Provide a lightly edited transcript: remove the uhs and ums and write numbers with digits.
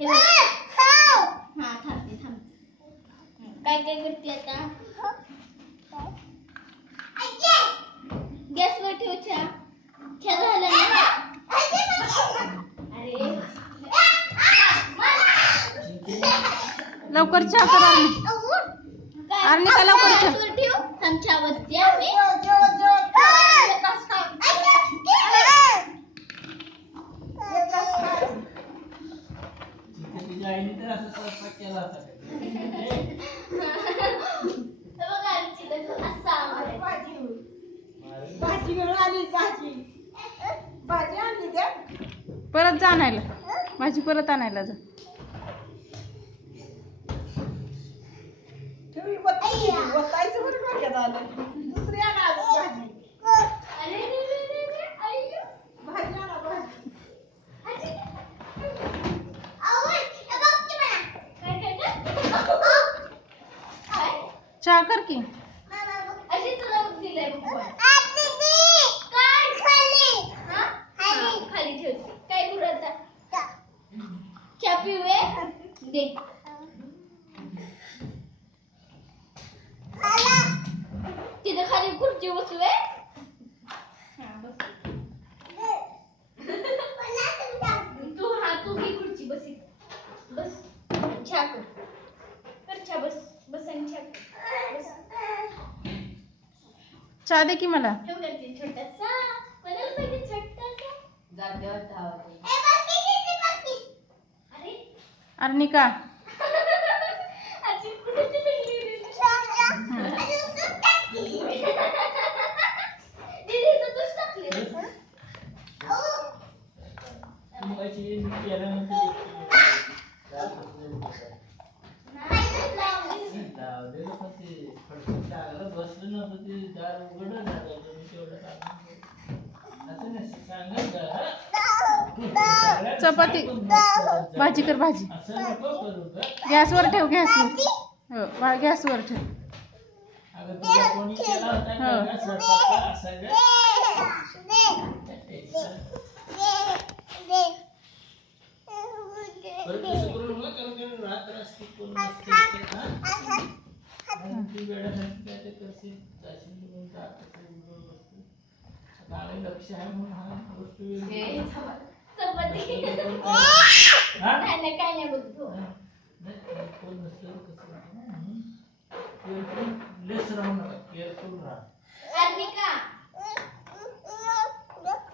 हा थांबते काय काय करते आता गॅसवर ठेव चहा झाला ना अरे लवकर चहा करा आणि का लवकर गॅसवर ठेव थांब चहा वरती आम्ही परत जा आणायला भाजी परत आणायला जा चहा कर की खाली ठेवते काय करू आता चहा पिऊया दे तिथे खाली खुर्ची बसूया तू ही खुर्ची बस बस चहा कर चहा बस आणि चहा बस चहा दे की मला छोटासा बनायला पाहिजे छोटासा अर्निका चपाती भाजी कर भाजी गॅसवर ठेव गॅसवर ठेव